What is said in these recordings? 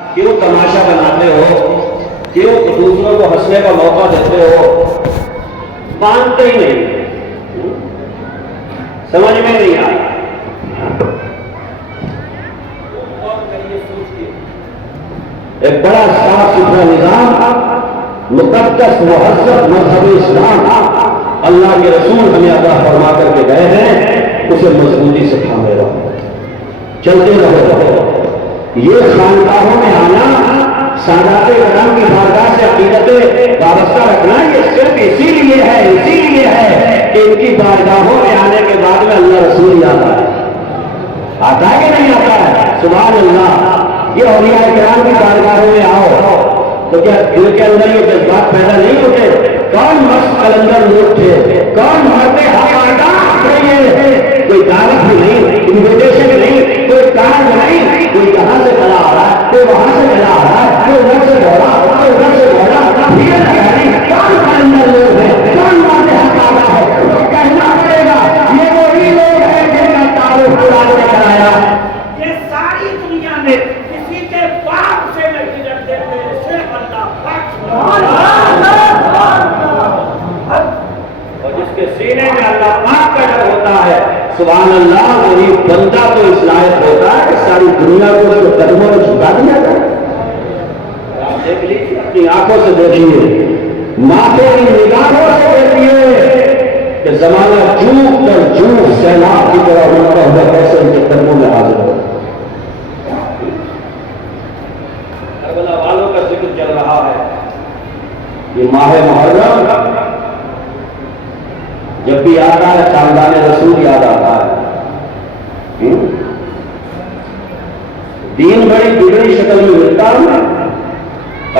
کیوں تماشا بناتے ہو؟ کیوں دوسروں کو ہنسنے کا موقع دیتے ہو؟ مانتے ہی نہیں، سمجھ میں نہیں آیا۔ ایک بڑا صاف ستھرا نظام، مقدس مہذب مذہب اسلام اللہ کے رسول ہمیں عطا فرما کر کے گئے ہیں، اسے مضبوطی سے تھامے رہو، چلتے رہو۔ یہ خانقاہوں میں آنا، سادات کرام کی بارگاہ سے عقیدت وابستہ رکھنا، یہ صرف اسی لیے ہے کہ ان کی بارگاہوں میں آنے کے بعد میں اللہ رسول یاد آتا ہے کہ نہیں آتا ہے؟ سبحان اللہ۔ یہ اولیاء کرام کی بارگاہوں میں آؤ تو کیا دل کے اندر یہ جذبات پیدا نہیں ہوتے؟ کون مست قلندر لوگ تھے، کون مرتے کوئی دعوت بھی نہیں، انویٹیشن نہیں، کوئی کارڈ نہیں، کوئی کہاں سے کھڑا آ رہا ہے، کوئی وہاں سے کھڑا آ رہا ہے، کوئی ادھر سے بولا، کوئی ادھر سے بولا، کون قلندر لوگ ہیں، کون مرتے حق آ رہا ہے؟ تو کہنا پڑے گا یہ وہی لوگ ہیں جن کا تعارف قرآن نے کرایا۔ یہ ساری دنیا میں کسی کے پاک سے نہیں ڈرتے تھے، صرف اللہ پاک۔ اور جس کے سینے میں اللہ پاک کا ڈر ہوتا ہے، سبحان اللہ، وہی بندہ تو اس لائق ہوتا ہے کہ ساری دنیا کو اس کے قدموں میں جھکا دیا جائے۔ آپ دیکھ لیجیے، اپنی آنکھوں سے دیکھیے، ماتھے کی نگاہوں سے دیکھیے کہ زمانہ جھوک در جھوک سیلاب کی طرح اڑتا ہوا کیسے ان کے قدموں میں حاضر ہو۔ کربلا والوں کا ذکر چل رہا ہے۔ یہ ماہ محرم جب بھی آتا ہے خاندان رسول یاد آتا ہے۔ دین بڑی بگڑی شکل میں ملتا ہے۔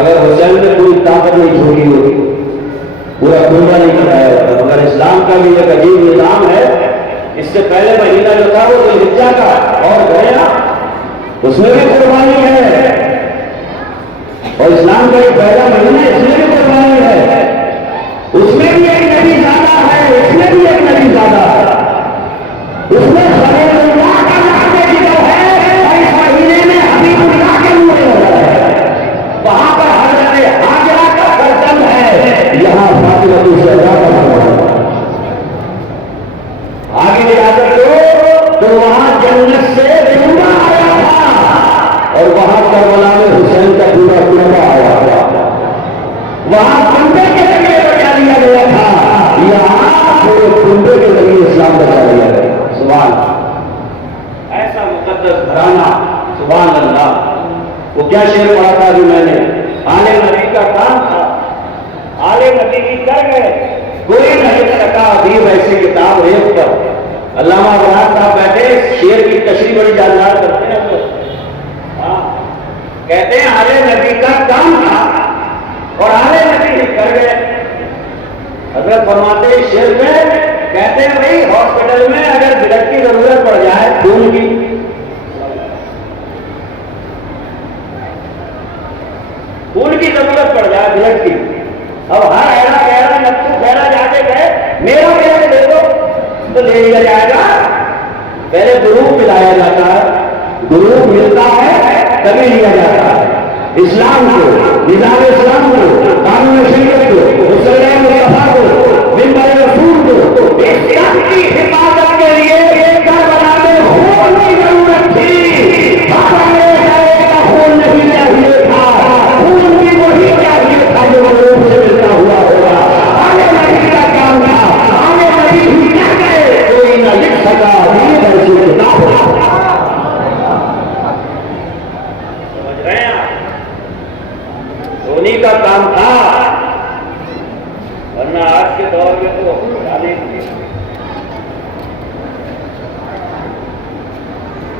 اگر حسین نے پوری طاقت نہیں چھوڑی ہوتی، پورا کنبہ نہیں کرایا ہوتا، مگر اسلام کا بھی ایک عجیب نظام ہے۔ اس سے پہلے مہینہ جو تھا وہ ذوالحجہ کا اور گیا، اس میں بھی قربانی ہے، اور اسلام کا ایک پہلا مہینہ اس میں بھی قربانی ہے، اس میں بھی ایک نبی زیادہ ہے، اس میں بھی ایک نبی زیادہ ہے، اس میں خلیل اللہ کا نام ذکر ہے اور اس مہینے میں حبیب اللہ کے منہ ہو رہا ہے، وہاں پر حضرت حاجرہ کا قدم ہے، یہاں فاطمہ الزہرا کا قدم ہے۔ آگے جا کر تو وہاں جنت سے کنبہ آیا تھا اور وہاں کربلا میں حسین کا پورا کنبہ آیا تھا، وہاں کنبے کے ذریعے بچا لیا گیا تھا، یہاں پورے کنبے کے ذریعے اسلام بچا لیا گیا۔ سبحان اللہ، ایسا مقدس گھرانہ، سبحان اللہ۔ وہ کیا شعر پڑھا تھا ابھی میں نے، آل نبی کا کام تھا، آل نبی کی کر گئے، کوئی نہیں سکا ادیب ایسی کتاب ریت پر۔ علامہ ابراہیم صاحب بیٹھے شعر کی تشریح بڑی جاندار کرتے ہیں کہتے ہیں آل نبی کا کام تھا اور آل نبی کر گئے۔ حضرت فرماتے ہیں شعر میں، کہتے ہیں بھائی ہاسپٹل میں اگر بلڈ کی ضرورت پڑ جائے، خون کی، خون کی ضرورت پڑ جائے بلڈ کی، اب ہر ایرا گہرا نقصو خیرا جا کے گئے میرا بلڈ دے دو تو لے لیا جائے گا۔ پہلے گروپ ملایا جاتا ہے، گروپ ملتا ہے تبھی لیا جاتا ہے۔ اسلام کو، نظام اسلام کو، قانون شریعت کو، مسلح مصطفیٰ کو، منبر رسول کو، اسلام کی حفاظت کے لیے کربلا میں خون کی ضرورت تھی۔ خون نہیں چاہیے تھا، خون بھی وہی چاہیے تھا جو لوگ سے ملتا ہوا ہوگا۔ آنے والی کا کام تھا، آنے والی بھی کیا گئے، کوئی نہ لکھ سکا یہ ایسی کتاب ہے۔ سمجھ رہے ہیں آپ؟ دھونی کا کام تھا، ورنہ آج کے دور میں تو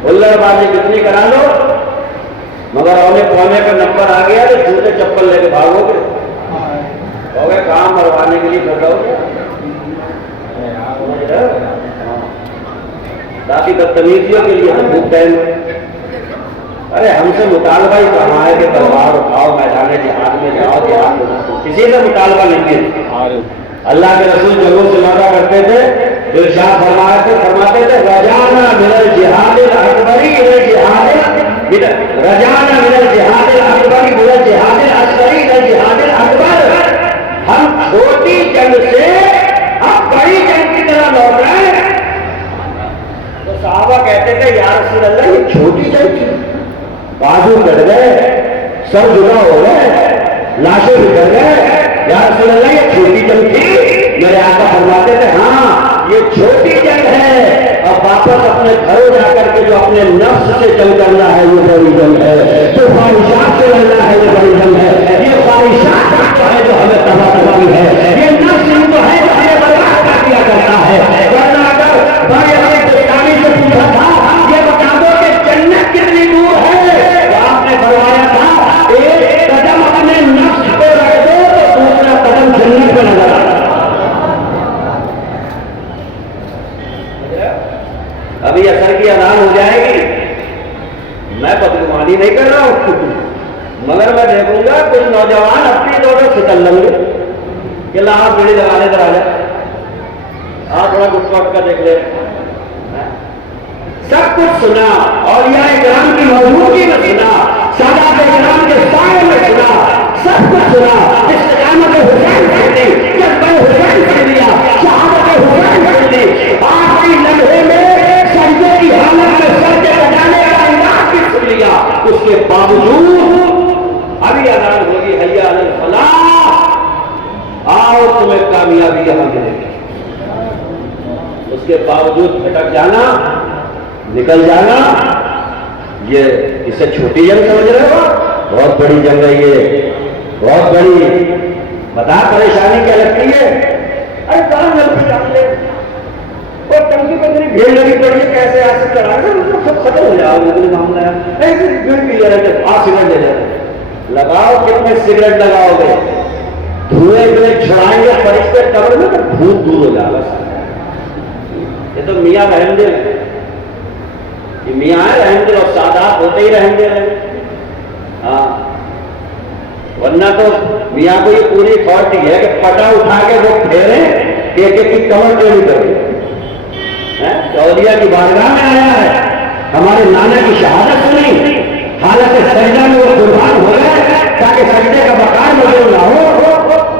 اللہ بازی کتنی کرا لو، مگر اونے پونے کا نمبر آ گیا تو جوتے چپل لے کے بھاگو گے، ہو گئے کام مروانے کے لیے کر رہو گے، باقی بدتمیزیوں کے لیے ہم بھوک ٹائم۔ ارے ہم سے مطالبہ ہی کرنا ہے کہ تلوار اٹھاؤ، میدان جہاد میں جاؤ، جہاد میں کسی کا مطالبہ نہیں ہے۔ اللہ کے رسول جگہوں سے وعدہ کرتے تھے، ارشاد فرماتے تھے رجانا من الجہاد الاکبر الى الجہاد رجانا من الجہاد کٹ گئے، سر جدا ہو گئے، لاشیں بکھر گئے. یا رسول اللہ یہ چھوٹی جنگ تھی؟ میرے آقا فرماتے تھے ہاں یہ چھوٹی جنگ ہے، اور واپس اپنے گھروں جا کر کے جو اپنے نفس سے جنگ کرنا ہے یہ بڑی جنگ ہے، جو خواہشات سے لڑنا ہے یہ بڑی جنگ ہے. یہ خواہشات جو ہے جو ہمیں تباہ کرتی ہے، یہ نفس جو ہے جو ہمیں برباد کر دیا کرتا ہے. ورنہ اگر بڑے بڑے بریلوی سے پوچھا تھا یہ بتا دو کہ جنت کتنی دور ہے، تو آپ نے فرمایا تھا ایک قدم اپنے نفس پہ رکھ دو تو دوسرا قدم جنت پہ نظر آتا. ابھی اثر کی اذان ہو جائے گی، میں بدگمانی نہیں کر رہا ہوں، مگر میں دیکھوں گا کچھ نوجوان اپنی طور سے چل لیں گے کہ لا آپ بیڑی لگانے پر آ جائے، آپ تھوڑا گٹ وقت کا دیکھ لیں. سب کچھ سنا، اولیاء کرام کی موجودگی میں سنا، سادات کرام کے سائے میں سنا، سب کچھ سنا. استقامت حسین کر دی، جذبہ حسین کر دیا، شہادت حسین کر دی. آخری لمحے میں سجدے کی حالت میں سجدے بجانے کا انداز بھی سن لیا. اس کے باوجود ابھی اعلان ہوگی حی علی الفلاح، آؤ تمہیں کامیابی یہاں ملے گی. اس کے باوجود بھٹک جانا، نکل جانا، یہ اسے چھوٹی جنگ سمجھ رہے ہو؟ بہت بڑی جنگ ہے یہ، بہت بڑی. بتا پریشانی کیا لگتی ہے؟ ارے کام جلدی جان لے اور ٹنکی پہ اتنی بھیڑ لگی پڑی ہے، کیسے آ سکتا ہے سب ختم ہو جاؤ گے معاملہ ہے. ایسے بھیڑ پی لے رہے تھے، آ سگریٹ لے جاتے لگاؤ، کتنے سگریٹ لگاؤ گے؟ دھوئے اتنے چھڑائیں گے فرشتے قبر میں تو بھوت دور ہو جائے گا. یہ تو میاں رحم دل، یہ میاں ہے رحم دل، اور سادات ہوتے ہی رحم دل ہے. ہاں ورنہ تو میاں کو یہ پوری اتھارٹی ہے کہ پٹا اٹھا کے وہ پھیرے کہ ایک ایک کی کمر ٹیڑھی کرے. اولیاء کی بارگاہ میں آیا ہے، ہمارے نانا کی شہادت سنی، حالت سجدہ میں وہ قربان ہو گئے تاکہ سجدے کا وقار موجود نہ ہو،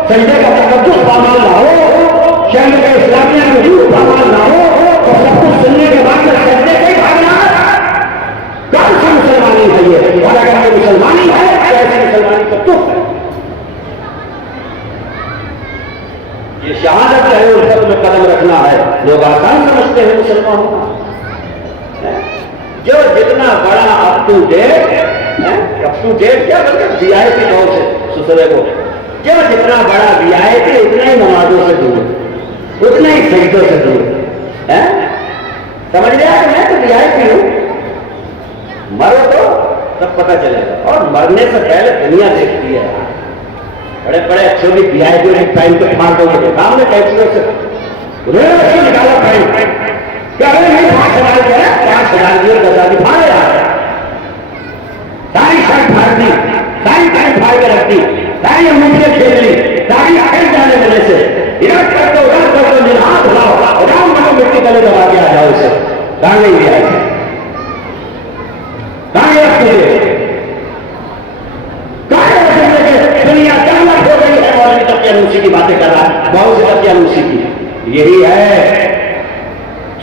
سجدے کا تقدس پامال نہ ہو، شہر کے اسلامیہ میں روح پامال نہ ہو. اور سب کچھ سننے کے بعد سجدے سے ہی بھاگنا کون سی مسلمانی ہے یہ؟ اور اگر یہ مسلمانی ہے تو ایسی مسلمانی کا تحف ہے. یہ شہادت ہے، اس پر میں قدم رکھنا ہے. لوگ آسان سمجھتے ہیں مسلمان ہونا. جو جتنا بڑا اپ ٹو ڈیٹ کیا بلکہ وی آئی پی دور سے سسرے کو، جو جتنا بڑا وی آئی پی اتنا ہی نمازوں سے دور، اتنا ہی سجدوں سے دور. سمجھ گیا کہ میں تو وی آئی پی ہوں، مرو تو سب پتہ چلے گا. اور مرنے سے پہلے دنیا دیکھتی ہے. بڑے بڑے اچھے بھی وی آئی پی ٹائم پہ پھاڑ دو گے، کام نے ٹیکسیوں سے نکالا ٹائم کیا نہیں 5,000 جو ہے 5,000 کی 10,000 کی پھاڑے آ رہے، ساری شرٹ پھاڑ دی، ساری ٹائم پھاڑ کے رکھ دی، ساری انگلیاں کھیل لی، ساری آخر جانے ملے سے رد کر دو، رد کر دو، ہاتھ اٹھاؤ، رام منو مٹی تلے دبا کے آ جاؤ. اسے کہاں نہیں لیا ہے، کہاں رکھ دیے، کہاں رکھ دیے؟ دنیا جنت ہو گئی ہے. مولوی تقیانوسی کی باتیں کر رہا ہے، بہت سے تقیانوسی کی. یہی ہے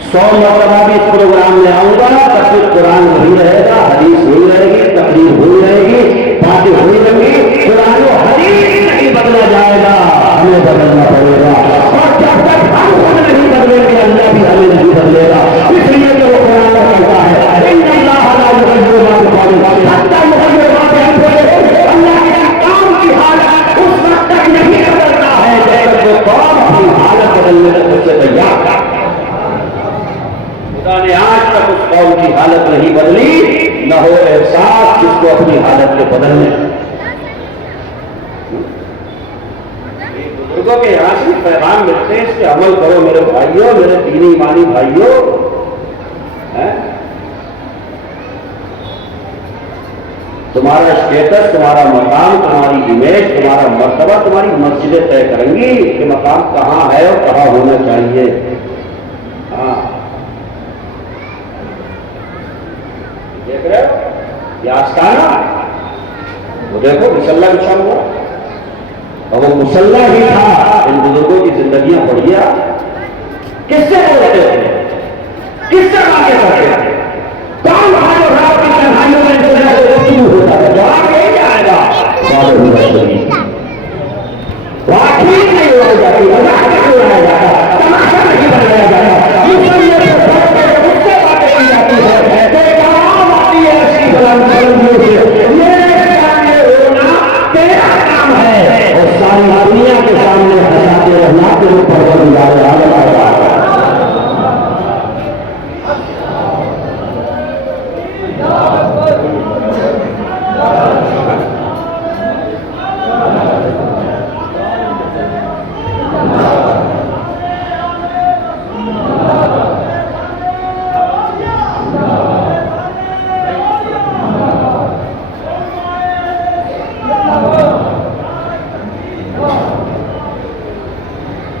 100 مرتبہ بھی اس پروگرام میں آؤں گا تب پھر قرآن وہی رہے گا، حدیث ہوئی رہے گی، تقریر ہوئی رہے گی، باتیں ہوئی رہیں گی. قرآن و حدیث نہیں بدلا جائے گا، ہمیں بدلنا پڑے گا. اور جب تک ہم خود نہیں بدلیں گے اللہ بھی ہمیں نہیں بدلے گا. اس لیے کہ وہ قرآن کا کہتا ہے ان اللہ لا یغیر ما بقوم حتی یغیروا ما بانفسہم. اللہ کے کام کی حالت اس وقت تک نہیں بدلتا ہے جب تک وہ قوم اپنی حالت بدلنے تک اس سے تیار ہے. خدا نے آج تک اس قوم کی حالت نہیں بدلی، نہ ہو احساس جس کو اپنی حالت کے بدلنے. بزرگوں کے یہاں سے پیغام ملتے ہیں، اس پہ عمل کرو میرے بھائیوں، میرے دینی ایمانی بھائیوں. تمہارا اسٹیٹس، تمہارا مقام، تمہاری امیج، تمہارا مرتبہ تمہاری مسجدیں طے کریں گی کہ مقام کہاں ہے اور کہاں ہونا چاہیے. ہاں دیکھ رہے ہو یہ آستانہ، وہ دیکھو مسلح بچھا ہوا، اور وہ مسلح ہی تھا. ان بزرگوں کی زندگیاں پڑھیے آپ، کس سے بولتے تھے، کس سے باتیں کرتے تھے، کون بھائی رات کی تنہائیوں میں جو ہے گفتگو ہوتا ہے.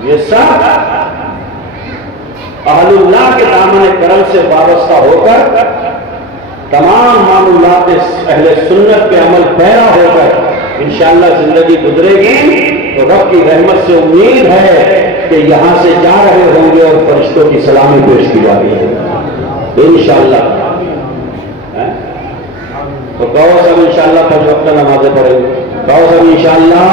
یہ سب اہل اللہ کے دامن کرم سے وابستہ ہو کر تمام معمولات اہل سنت پہ عمل پیرا ہو کر انشاءاللہ زندگی گزرے گی تو رب کی رحمت سے امید ہے کہ یہاں سے جا رہے ہوں گے اور فرشتوں کی سلامی پیش کی جا رہی ہے انشاءاللہ. تو کہو سب انشاءاللہ 5 وقت نمازیں پڑھیں گے. کہو سب انشاءاللہ.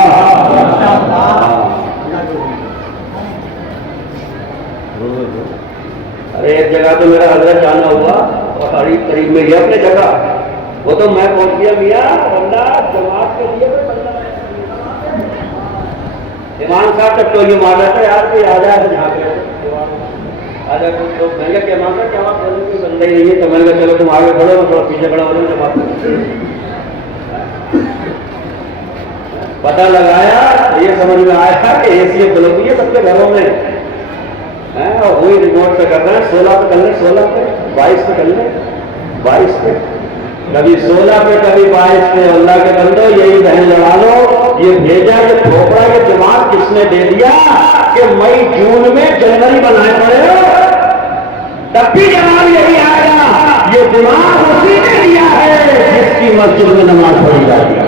ارے ایک جگہ تو میرا حضرت جانا ہوا اور قریب میں گیا اپنے جگہ. وہ تو میں پہنچ گیا میاں بندہ جماعت کے لیے امام صاحب تک تو یہ مان رہا تھا یار کہ آ جائے جہاں پہ آ جائے کچھ لوگ. میں نے کہا کہ امام صاحب جماعت کرنے کی بندہ ہی نہیں ہے. تو میں نے کہا چلو تم آگے بڑھو میں تھوڑا پیچھے کھڑا ہو رہا ہوں جماعت پتہ لگایا. یہ سمجھ میں آیا کہ اے سی کھلو گئی ہے سب کے گھروں میں اور وہی ریموٹ پہ کر رہے ہیں. 16 پہ کر لیں 16 پہ 22 پہ کر لیں 22 پہ کبھی 16 پہ کبھی 22 پہ. اللہ کے بندو یہی بہن لڑا لو. یہ بھیجا کہ کھوپڑا کے دماغ کس نے دے دیا کہ مئی جون میں جنوری بنائے پڑے ہو تب بھی جواب یہی آئے گا. یہ دماغ اسی نے دیا ہے جس کی مسجد میں نماز پڑھی جاتی ہے.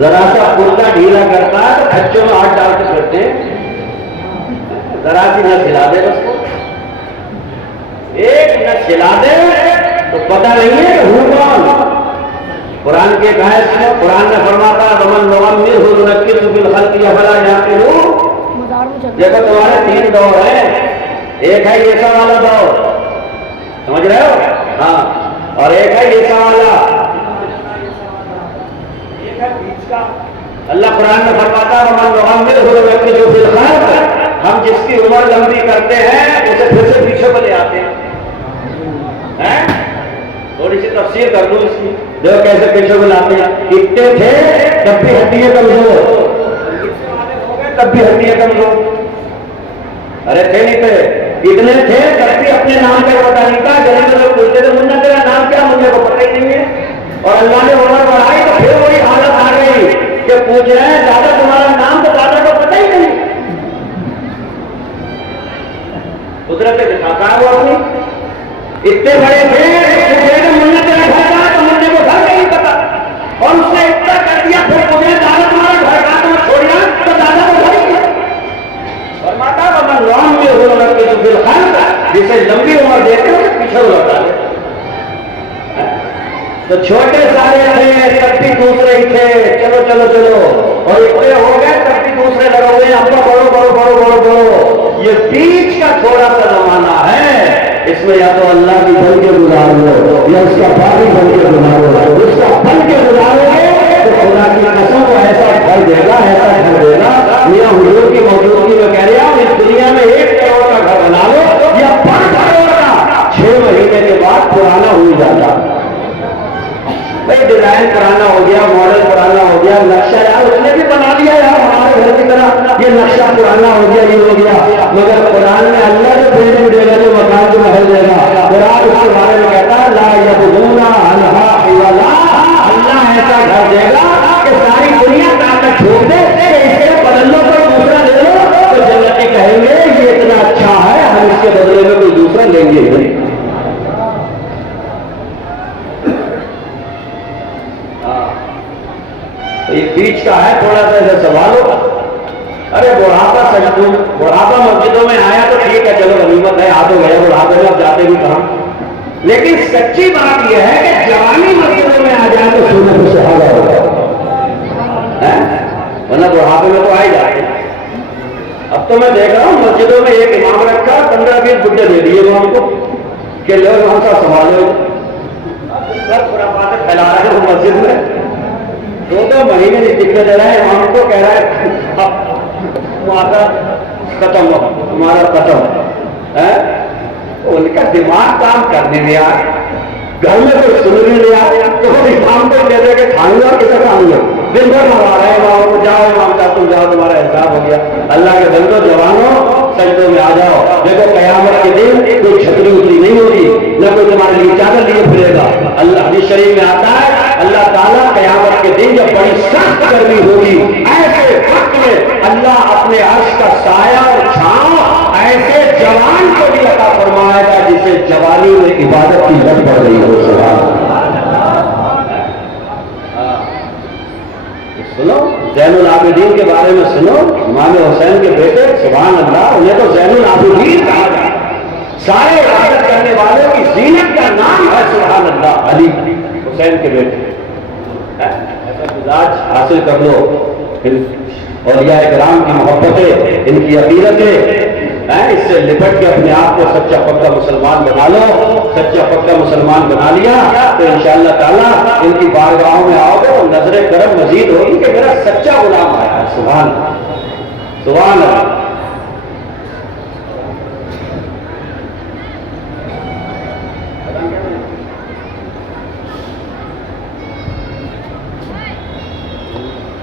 ذرا سا کرتا ڈھیلا کرتا ہے تو بچوں میں ہاتھ ڈال کے کرتے ہیں. ذرا سی نہ کھلا دے بس کو ایک نہ کھلا دے تو پتہ نہیں ہے کہ ہوں کون. قرآن کے آیت میں قرآن نے فرماتا ومن نعمرہ ننکسہ فی الخلق افلا یعقلون. دیکھو تمہارے 3 دور ہیں. ایک ہے یہ والا دور سمجھ رہے ہو ہاں اور ایک ہے یہ والا ایک ہے بیچ کا. اللہ قرآن میں فرماتا ومن نعمرہ ننکسہ فی الخلق. ہم جس کی عمر لمبی کرتے ہیں اسے پھر سے پیچھے کو لے آتے ہیں. تھوڑی سی تفسیر کر دوں اس کی. دیکھو کیسے پیچھے کو لاتے ہیں. اتنے تھے تب بھی ہڈیاں کمزور ہو گئے تب بھی ہڈیاں کمزور. ارے تھے نہیں تھے اتنے تھے تب بھی اپنے نام پہ پتا نہیں تھا. جب لوگ پوچھتے تھے منا تیرا نام کیا مجھے کو پتہ ہی نہیں ہے. اور اللہ نے عمر بڑھائی تو پھر وہی حالت آ گئی کہ پوچھ رہے ہیں دادا تمہارا نام تو دادا کو پتہ ہی نہیں. قدرت دکھاتا ہے وہ اپنی. اتنے بڑے تھے منہ تیرا گھر کا تو منہ کو گھر نہیں پتا اور اس نے اتنا کر دیا پھر مجھے دادا تمہارا گھر کا تو چھوڑیا تو دادا کو گھر ہی اور ماتا بابا نام میں ہو رہا کہ جو بالخان جسے لمبی عمر دیتے ہیں پیچھے لوٹا دے. تو چھوٹے سارے تھے تب بھی دوسرے ہی تھے. چلو چلو چلو اور اتنے ہو گئے تب بھی دوسرے لگے ہوئے ہیں. اب بڑھو بڑھو بڑھو بڑھو بڑھو. یہ بیچ کا تھوڑا سا زمانہ ہے. اس میں یا تو اللہ کی بن کے گزار لو یا اس کا باقی بن کے گزارو. اس کا بن کے گزارو گے تو خدا کی قسم کو ایسا گھر دے گا ایسا گھر دے گا. میاں حضور کی موجودگی میں کہہ رہا ہوں اس دنیا میں 1 کروڑ کا گھر بنا لو یا 5 کروڑ کا 6 مہینے کے بعد پرانا ہو جاتا. بھائی ڈیزائن پرانا ہو گیا ماڈل پرانا ہو گیا نقشہ یار اس نے بھی بنا لیا یار ہمارے گھر کی طرح یہ نقشہ پرانا ہو گیا یہ ہو گیا. مگر قرآن میں اللہ جو بلڈنگ دے گا جو مکان کو محل دے گا قرآن اس کے بارے میں کہتا ہے لا یبغون عنہا حولا. اللہ ایسا گھر دے گا کہ ساری دنیا طاقت چھوڑ دے کہ اس کے بدل لو کوئی دوسرا لے لو تو جنتی کہیں گے یہ اتنا اچھا ہے ہم اس کے بدلے میں کوئی دوسرا لیں گے نہیں. یہ بیچ کا ہے تھوڑا سا ایسا سوال ہو. ارے بڑھاپا مسجدوں میں آیا تو ٹھیک ہے چلو غنیمت ہے. آ تو گیا بڑھاپے میں اب جاتے بھی کہاں. لیکن سچی بات یہ ہے کہ جوانی مسجدوں میں آ جائے تو سونے کو سہارا ہوگا ورنہ بڑھاپے میں تو آ ہی جاتے. اب تو میں دیکھ رہا ہوں مسجدوں میں ایک امام رکھا 15-20 بڈے دے دیے وہ ہم کو کہ لوگ ہم سا سنبھالو. پورا باتیں پھیلا رہے ہیں وہ مسجد میں 2 مہینے سے ٹکٹ دے رہے ہیں. امام کو کہہ رہا ہے تمہارا ختم ہو تمہارا ختم ہے. ان کا دماغ کام کرنے میں آئے گھر میں کوئی سن نہیں لیا تو وہ امام کو کہتے ہیں کہ کھاؤں گا کسے کھاؤں گا. دن بھر مرا رہے ہیں امام کو جاؤ امام صاحب تم جاؤ تمہارا حساب ہو گیا. اللہ کے بندو جوانوں سجدوں میں آ جاؤ. دیکھو قیامت کے دن کوئی چھتری اتری نہیں ہوگی نہ کوئی تمہارے لیے چادر لیے پھرے گا. اللہ حدیث شریف میں آتا ہے اللہ تعالیٰ قیامت کے دن جب بڑی سخت گرمی ہوگی ایسے وقت میں اللہ اپنے عرش کا سایہ اور چھاؤں ایسے جوان کو بھی عطا فرمائے گا جسے جوانی میں عبادت کی لت پڑ رہی ہو. سبحان سنو زین العابدین کے بارے میں سنو. امام حسین کے بیٹے سبحان اللہ انہیں تو زین العابدین کہا گیا. سارے عبادت کرنے والوں کی زینت کا نام ہے سبحان اللہ علی حسین کے بیٹے. ایسا مزاج حاصل کر لو. اولیاء کرام کی محبتیں ان کی عقیدتیں اس سے لپٹ کے اپنے آپ کو سچا پکا مسلمان بنا لو. سچا پکا مسلمان بنا لیا تو انشاءاللہ تعالیٰ ان کی بارگاہوں میں آؤ گے اور نظر کرم مزید ہوگی کہ میرا سچا غلام آیا ہے. سبحان اللہ سبحان اللہ.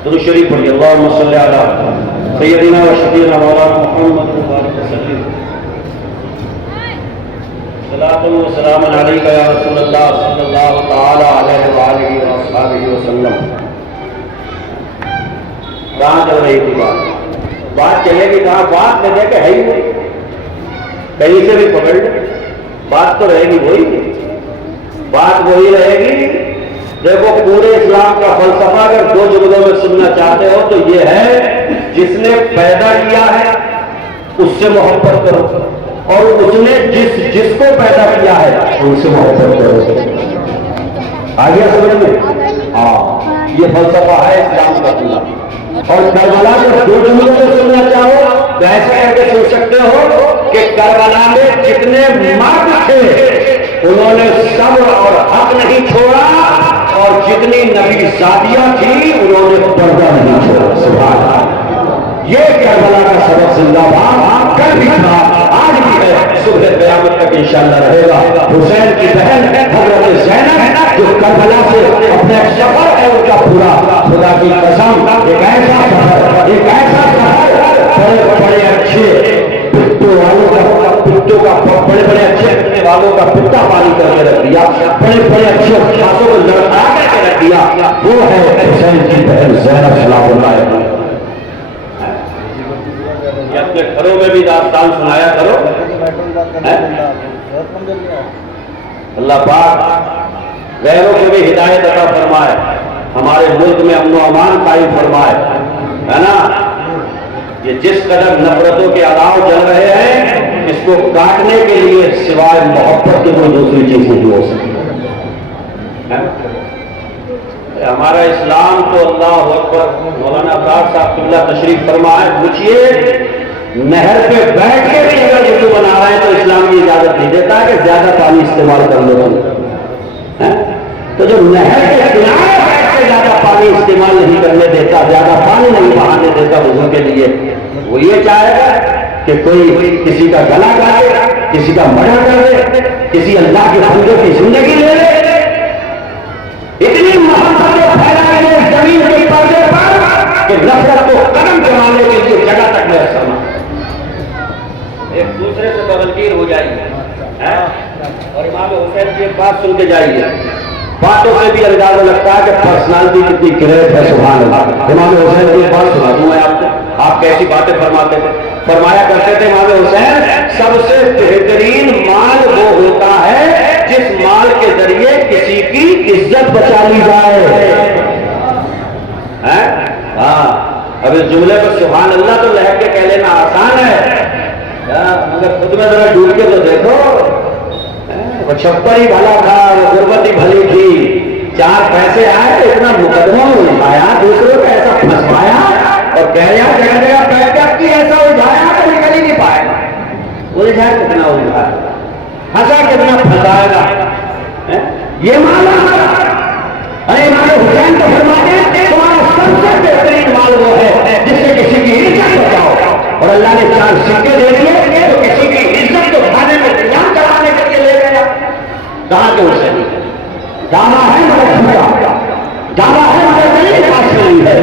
درود شریف پڑھیے. اللہم صلی علی سیدنا و شفیعنا مولانا محمد مبارک وسلم. صلاۃ و سلام علیک یا رسول اللہ صلی اللہ تعالی علیہ وآلہ وصحبہ وسلم. کہاں چل رہی تھی بات چلے گی کہاں؟ بات میں دیکھے ہے ہی نہیں. کہیں سے بھی پکڑ لیں بات تو رہے گی وہی. بات وہی رہے گی. دیکھو پورے اسلام کا فلسفہ اگر دو جملوں میں سننا چاہتے ہو تو یہ ہے جس نے پیدا کیا ہے اس سے محبت کرو اور اس نے جس کو پیدا کیا ہے ان سے محبت کرو. آگے سمجھ میں؟ ہاں یہ فلسفہ ہے اسلام کا پورا. اور کربلا میں دو جملوں میں سننا چاہو تو ایسا کر کے سن سکتے ہو کہ کربلا میں جتنے مرد تھے انہوں نے صبر اور حق نہیں چھوڑا اور جتنی نبی زادیاں تھیں انہوں نے پردہ نہیں چھوڑا. سبحان اللہ. یہ کربلا کا سبق زندہ باد کل بھی تھا آج بھی ہے صبح قیامت تک انشاءاللہ رہے گا. حسین کی بہن حضرت زینب جو کربلا سے اپنے سفر ہے ان کا پورا خدا کی قسم ایک ایسا سفر بڑے بڑے اچھے پتوں کا بڑے بڑے اچھے پتنے والوں کا پتا پانی کر کے رکھ دیا. بڑے بڑے اچھے خاصوں کو لڑکا کر کے رکھ دیا. وہ ہے حسین کی بہن زینب سلام اللہ علیہ. اپنے گھروں میں بھی داستان سنایا کرو. اللہ پاک غیروں کو بھی ہدایت عطا فرمائے. ہمارے ملک میں امن و امان قائم فرمائے. ہے نا یہ جس قدر نفرتوں کے الاؤ چل رہے ہیں اس کو کاٹنے کے لیے سوائے محبت کے کوئی دوسری چیز نہیں ہو سکتی. ہمارا اسلام تو اللہ اکبر. مولانا ابراز صاحب قبلہ تشریف فرمائے پوچھئے نہر پہ بیٹھ کے بھی اگر وضو بنا رہے ہیں تو اسلام کی اجازت نہیں دیتا کہ زیادہ پانی استعمال کر لو. تو جو نہر کے کنارے بیٹھ کے زیادہ پانی استعمال نہیں کرنے دیتا زیادہ پانی نہیں بہانے دیتا وضو کے لیے وہ یہ چاہے گا کہ کوئی کسی کا گلا کاٹے کسی کا مرڈر کر دے کسی اللہ کے بندے کی زندگی لے لے. اتنی محبت پھیلائے گئے زمین کے پردے پر کہ نفرت کو قدم جمانے کے لیے جگہ تک میں سما ایک دوسرے سے بغلگیر ہو جائیے. اور امام حسین کی ایک بات سن کے جائیے. باتوں سے بھی اندازہ لگتا ہے کہ پرسنالٹی کتنی گریٹ ہے. سبحان اللہ. امام حسین کی ایک بات سنا دوں میں آپ کو. آپ کیسی باتیں فرماتے تھے فرمایا کرتے تھے امام حسین سب سے بہترین مال وہ ہوتا ہے جس مال کے ذریعے کسی کی عزت بچا لی جائے. ہاں اب اس جملے پر سبحان اللہ تو لہر کے کہہ لینا آسان ہے مگر خود میں ذرا ڈوب کے تو دیکھو. وہ چھپر ہی بھلا تھا وہ غربت ہی بھلی تھی. 4 پیسے آئے تو اتنا مقدمہ اٹھایا دوسروں کا ایسا پھنسوایا اور کہہ رہا جگہ جگہ بیٹھ کر کی ایسا اٹھایا تو نکل ہی نہیں پائے گا. الجھا کتنا الجھا ہنسا کتنا پھنسائے گا. یہ مالا ارے امام حسین تو فرماتے ہیں تمہارا سب سے بہترین مال وہ ہے جس سے کسی کی عزت بچاؤ. اور اللہ نے 4 سکے دے دیے تو کسی کی عزت کو کھانے میں انتظام کرانے کے لیے لے گیا. کہاں کے حسین داما ہے مگر داما ہے مگر پاس نہیں ہے.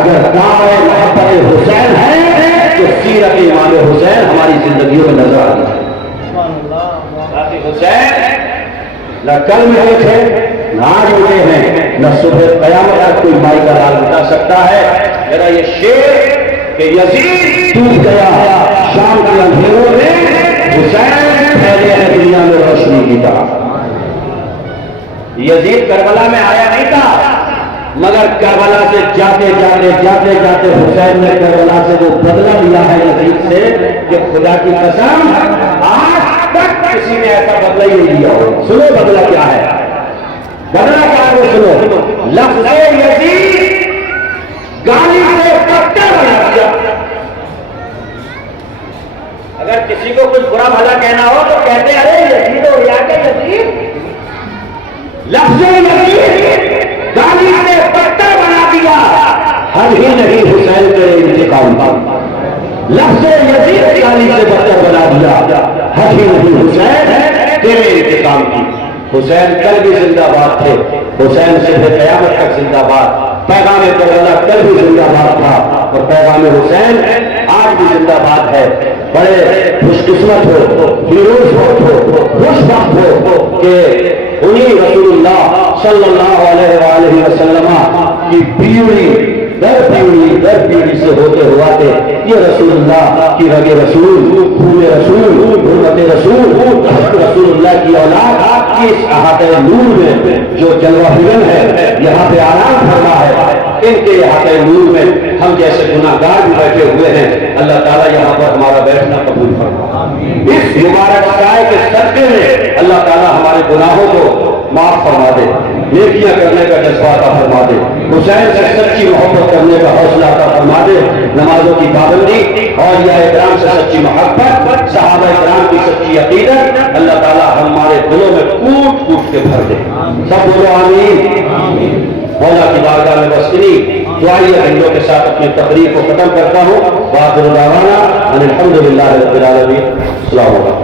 اگر دعوے محبت حسین ہے تو سیرت امام حسین ہماری زندگیوں میں نظر آتی ہے. حسین نہ کل ملے تھے نہ آج اٹھے ہیں نہ صبح قیامت تک کوئی مائی کا حال بتا سکتا ہے. میرا یہ شعر کہ یزید ٹوٹ گیا، شام کے اندھیروں میں حسین پھیلے ہیں دنیا میں روشنی کی طرح۔ یزید کربلا میں آیا نہیں تھا، مگر کربلا سے جاتے جاتے جاتے جاتے حسین نے کربلا سے وہ بدلہ لیا ہے یزید سے کہ خدا کی قسم آج تک کسی نے ایسا بدلہ ہی نہیں لیا ہو۔ سنو بدلہ کیا ہے، بدلہ کیا ہے وہ سنو۔ لفظ یزید گالی سے پتھر بنا دیا۔ اگر کسی کو کچھ برا بھلا کہنا ہو تو کہتے ارے یزید ہو یا کہ یزید، لفظ یزید گالی سے پتھر بنا دیا۔ ہم ہی نہیں حسین کے انتقام کا، لفظ یزید گالی سے پتھر بنا دیا، ہم ہی نہیں حسین تیرے انتقام کی۔ حسین کل بھی زندہ باد تھے، حسین سے قیامت تک زندہ باد، پیغام کربلا کل بھی زندہ باد تھا اور پیغام حسین آج بھی زندہ باد ہے۔ بڑے خوش قسمت ہو، فیروز ہو، خوش بخت ہو کہ انہی رسول اللہ صلی اللہ علیہ وآلہ وسلم کی پیڑھی در پیڑھی سے ہوتے ہواتے یہ رسول اللہ کی رگ رسول، خون رسول، حرمت رسول، رسول اللہ کی اولاد کی اس احاطہ نور میں جو جلوہ ہرن ہے یہاں پہ آرام فرما ہے۔ ان کے احاطہ نور میں ہم جیسے گناہگار بھی بیٹھے ہوئے ہیں، اللہ تعالیٰ یہاں پر ہمارا بیٹھنا قبول فرما۔ اس مبارک سائے کے صدقے میں اللہ تعالیٰ ہمارے گناہوں کو معاف فرما دے، نیکیاں کرنے کا جذبہ عطا فرما دے، حسین سے سچی محبت کرنے کا حوصلہ عطا فرما دے، نمازوں کی پابندی، اولیاء اکرام سے سچی محبت، صحابہ اکرام کی سچی عقیدت اللہ تعالیٰ ہمارے دلوں میں کوٹ کوٹ کے بھر دے۔ سب بولو آمین۔ مولا کی بارگاہ میں بس اتنی دعائیہ بندوں کے ساتھ اپنی تقریر کو ختم کرتا ہوں۔ وآخر دعوانا ان الحمدللہ رب العالمین۔ السلام علیکم۔